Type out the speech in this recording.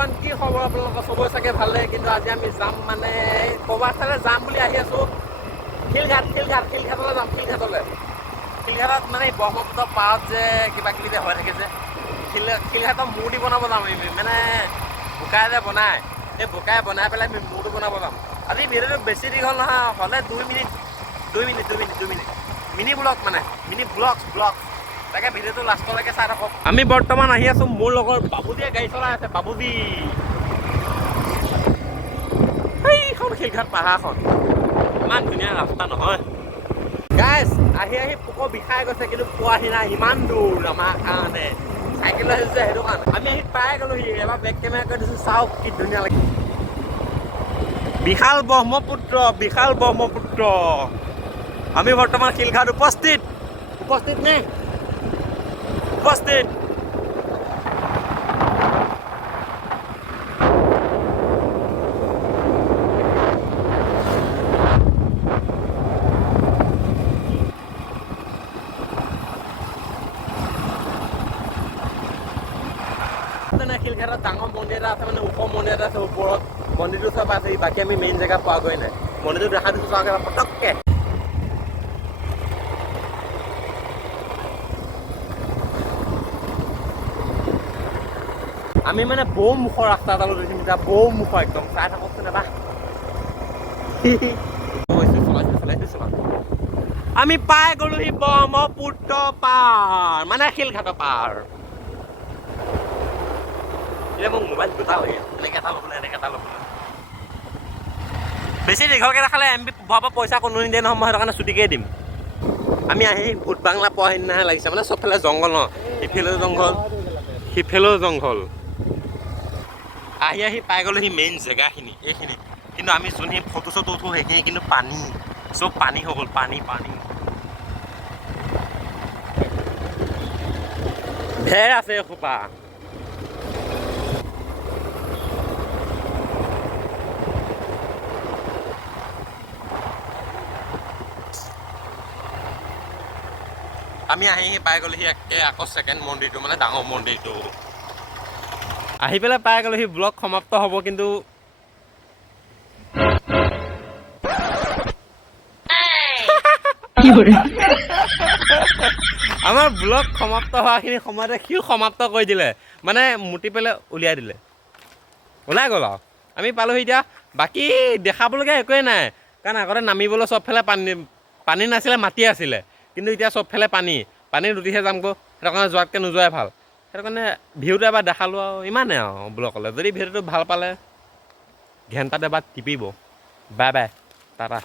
Everyone, কি খবৰ আপোনালোকৰ? চবৰে চাগে ভালে, কিন্তু আজি আমি যাম মানে ক'ৰবাৰ ফালে যাম বুলি আহি আছোঁ। শিলঘাটলৈ যাম। শিলঘাটত মানে ব্ৰহ্মপুত্ৰ পাৰত যে কিবা কিবি হৈ থাকে যে শিলঘাটৰ মূৰ্তি বনাব যাম আমি। মানে বোকাই যে বনাই, সেই বোকাই বনাই পেলাই আমি মূৰটো বনাব যাম। আজি ভিডিঅ'টো বেছি দীঘল নহয়, হ'লে 2 মিনিট মিনি ব্লগ মানে মিনি ব্লগ তাকে ভিডিঅ'টো লাষ্টলৈকে চাই থাকক। আমি বৰ্তমান আহি আছোঁ, মোৰ লগৰ বাবুদিয়ে গাড়ী চলাই আছে। বাবুদি, সেইখন শিলঘাট পাহাৰখন ইমান ধুনীয়া ৰাস্তা নহয়। গাইজ আহি পোক বিষাই গৈছে, কিন্তু পোৱাহি নাই। ইমান দূৰ আমাৰ কাৰণে চাইকেল আহিছে, সেইটো কাৰণে আমি আহি পাই গ'লোহি। এবাৰ বেক কেমেৰা কৰি দিছোঁ, চাওক কি ধুনীয়া লাগে। বিশাল ব্ৰহ্মপুত্ৰ। আমি বৰ্তমান শিলঘাট উপস্থিত নে? উপস্থিত। শিলঘাটত ডাঙৰ মন্দিৰ এটা আছে, মানে ওখ মন্দিৰ এটা আছে ওপৰত। মন্দিৰটো চব আছে, বাকী আমি মেইন জেগা পোৱাগৈ নাই। মন্দিৰটো দেখা দিছোঁ চাওক পটককৈ। আমি মানে বৌ মুখৰ ৰাস্তা এটালৈ দেখিম এতিয়া, বৌ মুখৰ একদম চাই থাককচোন এবাৰ। আমি পাই গ'লোহি ব্ৰহ্মপুত্ৰ পাৰ, মানে শিলঘাটৰ পাৰ। এতিয়া মোক মোবাইল দুটা লাগে, এনেকৈ এটা ল'বলৈ। বেছি দীঘলকৈ দেখালে MB ভৰাব পইচা কোনো নিদিয়ে নহয়, মই সেইটো কাৰণে চুটিকেই দিম। আমি আহি ভূত বাংলা পোৱা সিদিনাহে লাগিছে, মানে চবফালে জংঘল ন, ইফালেও জংঘল সিফালেও জংঘল। আহি পাই গ'লোহি মেইন জেগাখিনি, এইখিনি। কিন্তু আমি যোনখিনি ফটো চটো উঠোঁ সেইখিনি কিন্তু পানী, চব পানী হৈ গ'ল, পানী। ঢেৰ আছে এসোপা। আমি আহি পাই গ'লোহি আকৌ ছেকেণ্ড মন্দিৰটো, মানে ডাঙৰ মন্দিৰটো। আহি পেলাই পাই গ'লোহি। ব্লগ সমাপ্ত হ'ব, কিন্তু আমাৰ ব্লগ সমাপ্ত হোৱাখিনি সময়তে সিও সমাপ্ত কৰি দিলে, মানে মুতি পেলাই উলিয়াই দিলে, ওলাই গ'ল আৰু। আমি পালোহি এতিয়া। বাকী দেখাবলগীয়া একোৱেই নাই, কাৰণ আগতে নামিবলৈ চবফালে পানী নাছিলে, মাটি আছিলে। কিন্তু এতিয়া চবফালে পানীত উঠিহে যামগৈ, সেইটো কাৰণে যোৱাতকৈ নোযোৱাই ভাল। সেইটো কাৰণে ভিউটো এবাৰ দেখালোঁ আৰু ইমানেই আৰু ব্লগলৈ। যদি ভিডিঅ'টো ভাল পালে ঘণ্টাত এবাৰ টিপিব। বাই টাটা।